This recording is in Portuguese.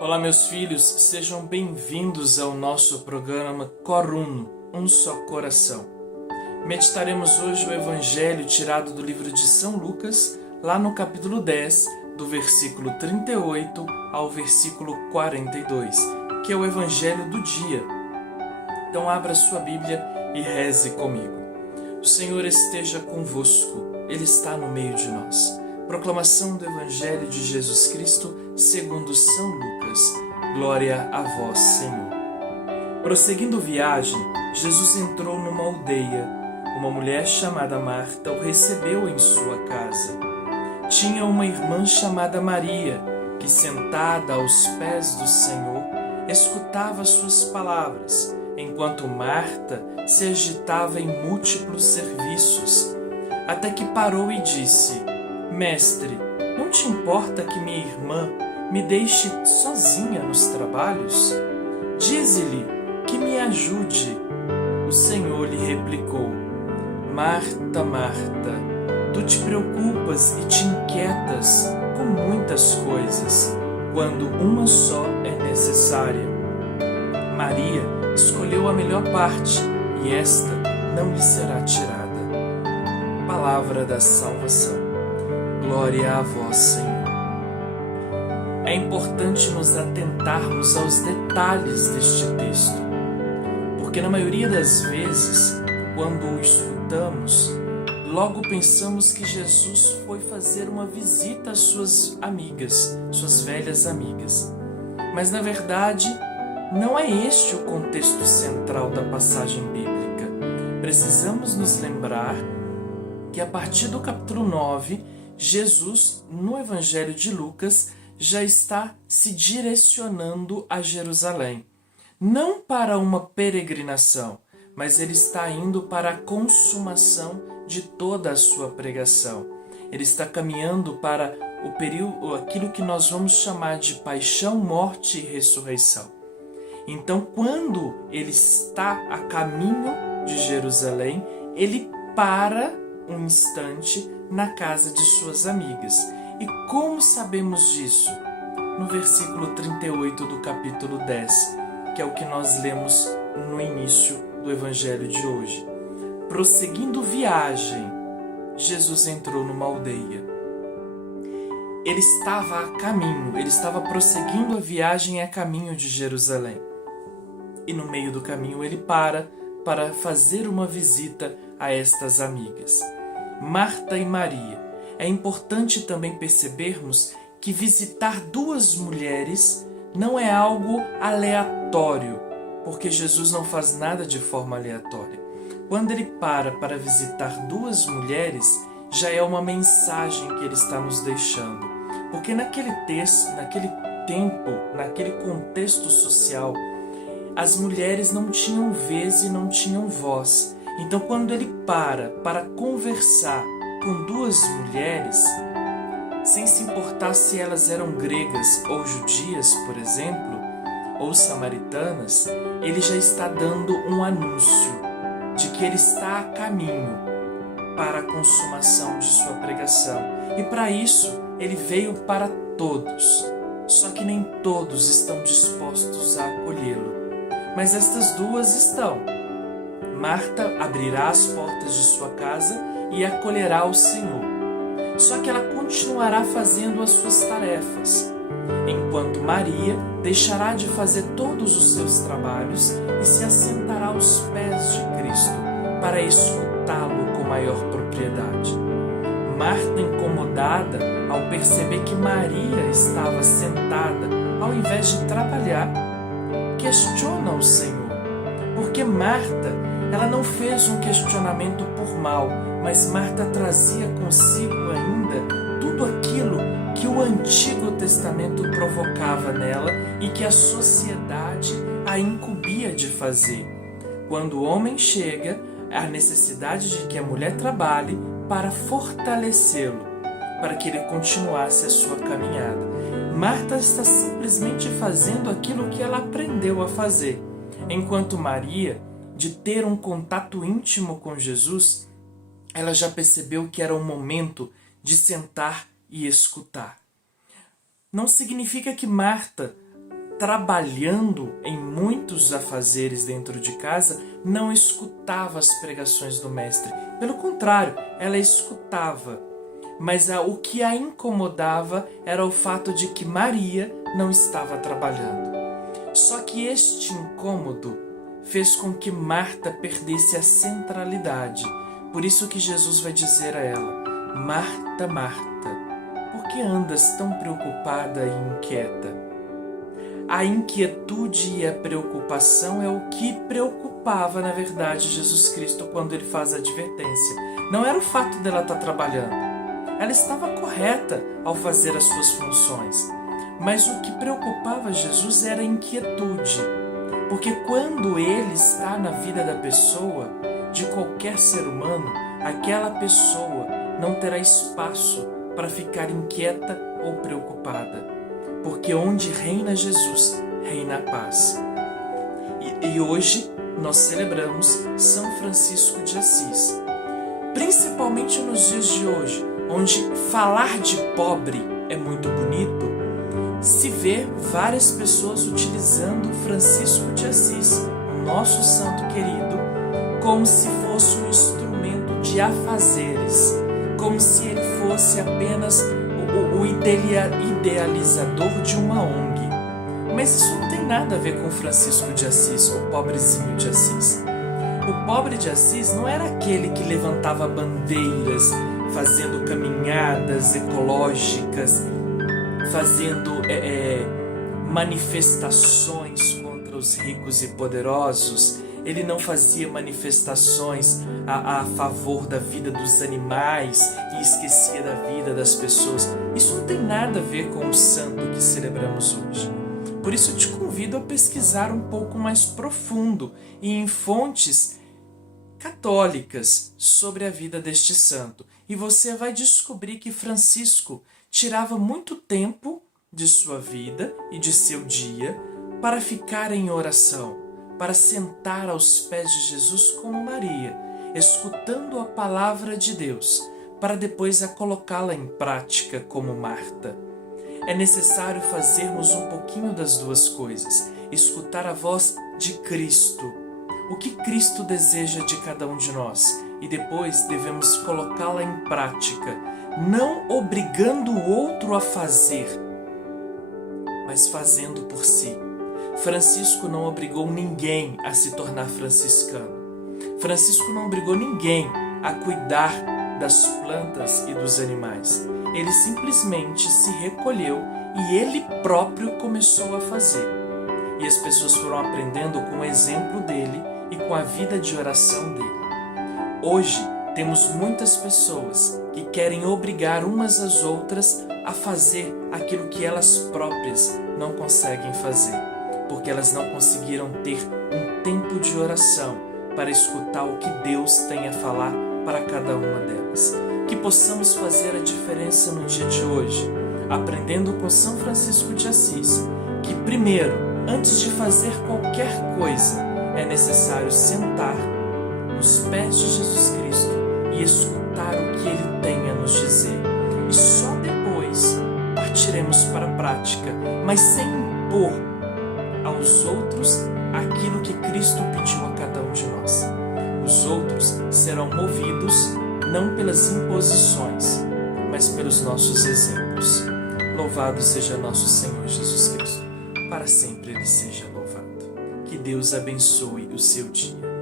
Olá, meus filhos, sejam bem-vindos ao nosso programa Cor Uno, Um Só Coração. Meditaremos hoje o Evangelho tirado do livro de São Lucas, lá no capítulo 10, do versículo 38 ao versículo 42, que é o Evangelho do dia. Então abra sua Bíblia e reze comigo. O Senhor esteja convosco, Ele está no meio de nós. Proclamação do Evangelho de Jesus Cristo segundo São Lucas. Glória a vós, Senhor. Prosseguindo viagem, Jesus entrou numa aldeia. Uma mulher chamada Marta o recebeu em sua casa. Tinha uma irmã chamada Maria, que sentada aos pés do Senhor, escutava suas palavras, enquanto Marta se agitava em múltiplos serviços, até que parou e disse: Mestre, não te importa que minha irmã me deixe sozinha nos trabalhos? Dize-lhe que me ajude. O Senhor lhe replicou: Marta, Marta, tu te preocupas e te inquietas com muitas coisas, quando uma só é necessária. Maria escolheu a melhor parte, e esta não lhe será tirada. Palavra da salvação. Glória a vós, Senhor. É importante nos atentarmos aos detalhes deste texto, porque na maioria das vezes, quando o escutamos, logo pensamos que Jesus foi fazer uma visita às suas amigas, suas velhas amigas. Mas na verdade, não é este o contexto central da passagem bíblica. Precisamos nos lembrar que a partir do capítulo 9, Jesus, no Evangelho de Lucas, já está se direcionando a Jerusalém. Não para uma peregrinação, mas ele está indo para a consumação de toda a sua pregação. Ele está caminhando para o período, aquilo que nós vamos chamar de paixão, morte e ressurreição. Então, quando ele está a caminho de Jerusalém, ele para um instante na casa de suas amigas. E como sabemos disso? No versículo 38 do capítulo 10, que é o que nós lemos no início do Evangelho de hoje. Prosseguindo viagem, Jesus entrou numa aldeia. Ele estava a caminho, ele estava prosseguindo a viagem a caminho de Jerusalém. E no meio do caminho ele para fazer uma visita a estas amigas, Marta e Maria. É importante também percebermos que visitar duas mulheres não é algo aleatório, porque Jesus não faz nada de forma aleatória. Quando ele para visitar duas mulheres, já é uma mensagem que ele está nos deixando. Porque naquele texto, naquele tempo, naquele contexto social, as mulheres não tinham vez e não tinham voz. Então, quando ele para conversar com duas mulheres, sem se importar se elas eram gregas ou judias, por exemplo, ou samaritanas, ele já está dando um anúncio de que ele está a caminho para a consumação de sua pregação. E para isso, ele veio para todos, só que nem todos estão dispostos a acolhê-lo. Mas estas duas estão. Marta abrirá as portas de sua casa e acolherá o Senhor. Só que ela continuará fazendo as suas tarefas, enquanto Maria deixará de fazer todos os seus trabalhos e se assentará aos pés de Cristo para escutá-lo com maior propriedade. Marta, incomodada ao perceber que Maria estava sentada ao invés de trabalhar, questiona o Senhor, porque Marta, ela não fez um questionamento por mal, mas Marta trazia consigo ainda tudo aquilo que o Antigo Testamento provocava nela e que a sociedade a incumbia de fazer. Quando o homem chega, há necessidade de que a mulher trabalhe para fortalecê-lo, para que ele continuasse a sua caminhada. Marta está simplesmente fazendo aquilo que ela aprendeu a fazer, enquanto Maria, de ter um contato íntimo com Jesus, ela já percebeu que era o momento de sentar e escutar. Não significa que Marta trabalhando em muitos afazeres dentro de casa, não escutava as pregações do mestre. Pelo contrário, ela escutava. Mas o que a incomodava era o fato de que Maria não estava trabalhando. Só que este incômodo fez com que Marta perdesse a centralidade. Por isso que Jesus vai dizer a ela: Marta, Marta, por que andas tão preocupada e inquieta? A inquietude e a preocupação é o que preocupava, na verdade, Jesus Cristo quando ele faz a advertência. Não era o fato dela estar trabalhando. Ela estava correta ao fazer as suas funções. Mas o que preocupava Jesus era a inquietude. Porque quando ele está na vida da pessoa, de qualquer ser humano, aquela pessoa não terá espaço para ficar inquieta ou preocupada. Porque onde reina Jesus, reina a paz. E hoje nós celebramos São Francisco de Assis. Principalmente nos dias de hoje, onde falar de pobre é muito bonito, se vê várias pessoas utilizando Francisco de Assis, nosso santo querido, como se fosse um instrumento de afazeres, como se ele fosse apenas o idealizador de uma ONG. Mas isso não tem nada a ver com Francisco de Assis, o pobrezinho de Assis. O pobre de Assis não era aquele que levantava bandeiras, fazendo caminhadas ecológicas, fazendo manifestações contra os ricos e poderosos. Ele não fazia manifestações a favor da vida dos animais e esquecia da vida das pessoas. Isso não tem nada a ver com o santo que celebramos hoje. Por isso eu te convido a pesquisar um pouco mais profundo e em fontes católicas sobre a vida deste santo. E você vai descobrir que Francisco tirava muito tempo de sua vida e de seu dia para ficar em oração, para sentar aos pés de Jesus como Maria, escutando a palavra de Deus, para depois a colocá-la em prática como Marta. É necessário fazermos um pouquinho das duas coisas, escutar a voz de Cristo, o que Cristo deseja de cada um de nós, e depois devemos colocá-la em prática, não obrigando o outro a fazer, mas fazendo por si. Francisco não obrigou ninguém a se tornar franciscano. Francisco não obrigou ninguém a cuidar das plantas e dos animais. Ele simplesmente se recolheu e ele próprio começou a fazer. E as pessoas foram aprendendo com o exemplo dele e com a vida de oração dele. Hoje temos muitas pessoas que querem obrigar umas às outras a fazer aquilo que elas próprias não conseguem fazer, porque elas não conseguiram ter um tempo de oração para escutar o que Deus tem a falar para cada uma delas. Que possamos fazer a diferença no dia de hoje, aprendendo com São Francisco de Assis, que primeiro, antes de fazer qualquer coisa, é necessário sentar nos pés de Jesus Cristo e escutar o que Ele tem a nos dizer. E só depois partiremos para a prática, mas sem impor aos outros aquilo que Cristo pediu a cada um de nós. Os outros serão movidos não pelas imposições, mas pelos nossos exemplos. Louvado seja nosso Senhor Jesus Cristo. Para sempre Ele seja louvado. Que Deus abençoe o seu dia.